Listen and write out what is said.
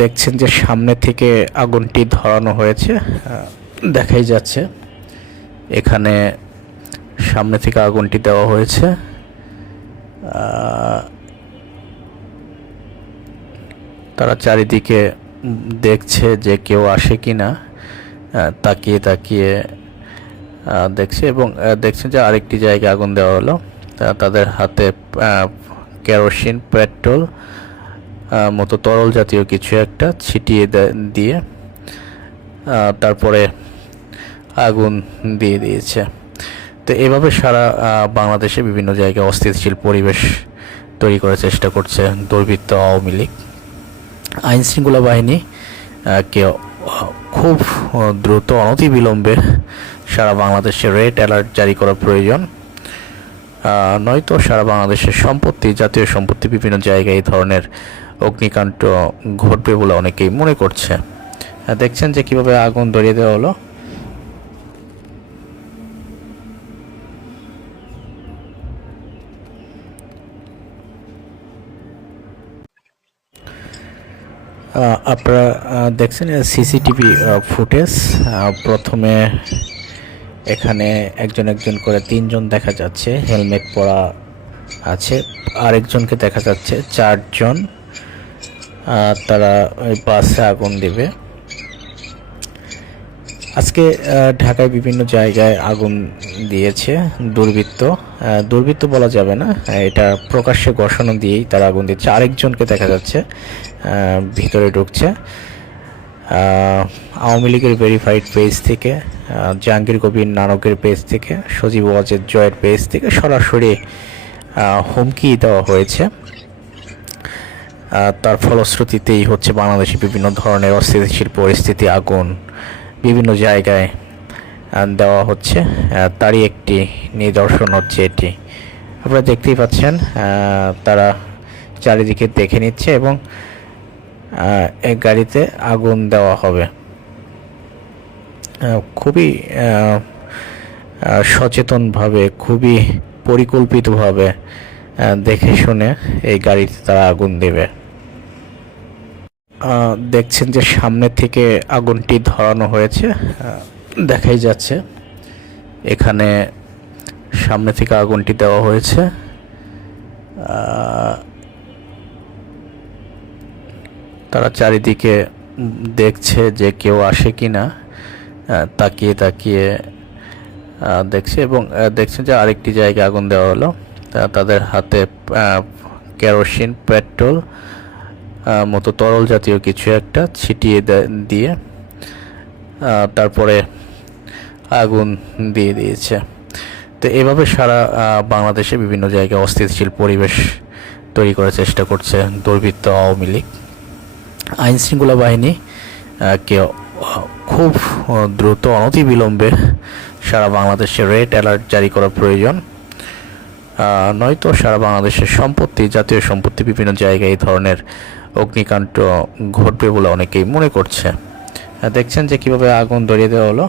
দেখছেন যে সামনে থেকে আগুনটি ধরানো হয়েছে, দেখাই যাচ্ছে। এখানে সামনে থেকে আগুনটি দেওয়া হয়েছে। তারা চারিদিকে দেখছে যে কেউ আসে কিনা, তাকিয়ে তাকিয়ে দেখছে এবং দেখছেন যে আরেকটি জায়গায় আগুন দেওয়া হলো। তাদের হাতে কেরোসিন, পেট্রোল মতো তরল জাতীয় কিছু একটা ছিটিয়ে দিয়ে তারপরে আগুন দিয়ে দিয়েছে। তো এভাবে সারা বাংলাদেশে বিভিন্ন জায়গায় অস্থিতিশীল পরিবেশ তৈরি করার চেষ্টা করছে দুর্বৃত্ত আওয়ামী লীগ। আইনশৃঙ্খলা বাহিনী কে খুব দ্রুত অনতিবিলম্বে সারা বাংলাদেশে রেড অ্যালার্ট জারি করা প্রয়োজন, নয়তো সারা বাংলাদেশের সম্পত্তি, জাতীয় সম্পত্তি বিভিন্ন জায়গায় এই ধরনের অগ্নিকাণ্ড ঘটবে বলে অনেকেই মনে করছে। দেখছেন যে কিভাবে আগুন ধরিয়ে দেওয়া হলো। আপনারা দেখছেন সিসিটিভি ফুটেজ। প্রথমে এখানে একজন একজন করে তিনজন দেখা যাচ্ছে, হেলমেট পরা আছে। আরেকজনকে দেখা যাচ্ছে চারজন। তারা ওই বাসে আগুন দেবে। আজকে ঢাকায় বিভিন্ন জায়গায় আগুন দিয়েছে দুর্বৃত্ত বলা যাবে না, এটা প্রকাশ্যে ঘোষণা দিয়েই তারা আগুন দিচ্ছে। আরেকজনকে দেখা যাচ্ছে ভিতরে ঢুকছে। আওয়ামী লীগের ভেরিফাইড পেজ থেকে, জাহাঙ্গীর কবির নানকের পেজ থেকে, সজীব ওয়াজেদ জয়ের পেজ থেকে সরাসরি হুমকি দেওয়া হয়েছে। তার ফলশ্রুতিতেই হচ্ছে বাংলাদেশে বিভিন্ন ধরনের অস্থিতিশীল পরিস্থিতি, আগুন বিভিন্ন জায়গায় দেওয়া হচ্ছে। তারই একটি নিদর্শন হচ্ছে এটি। আপনারা দেখতেই পাচ্ছেন তারা চারিদিকে দেখে নিচ্ছে এবং এক গাড়িতে আগুন দেওয়া হবে। খুবই সচেতনভাবে, খুবই পরিকল্পিতভাবে দেখে শুনে এই গাড়িতে তারা আগুন দেবে। দেখছেন যে সামনে থেকে আগুনটি ধরানো হয়েছে, দেখাই যাচ্ছে। এখানে সামনে থেকে আগুনটি দেওয়া হয়েছে। তারা চারিদিকে দেখছে যে কেউ আসে কিনা, তাকিয়ে তাকিয়ে দেখছে এবং দেখছেন যে আরেকটি জায়গায় আগুন দেওয়া হলো। তাদের হাতে কেরোসিন, পেট্রোল মতো তরল জাতীয় কিছু একটা ছিটিয়ে দিয়ে তারপরে আগুন দিয়ে দিয়েছে। তো এভাবে সারা বাংলাদেশে বিভিন্ন জায়গায় অস্থিতিশীল পরিবেশ তৈরি করার চেষ্টা করছে দুর্বৃত্ত আওয়ামী লীগ। আইনশৃঙ্খলা বাহিনী কে খুব দ্রুত অনতিবিলম্বে সারা বাংলাদেশে রেড অ্যালার্ট জারি করা প্রয়োজন, নয়তো সারা বাংলাদেশের সম্পত্তি, জাতীয় সম্পত্তি বিভিন্ন জায়গায় এই ধরনের অগ্নিকাণ্ড ঘটবে বলে অনেকেই মনে করছে। দেখছেন যে কিভাবে আগুন ধরিয়ে দেওয়া হলো।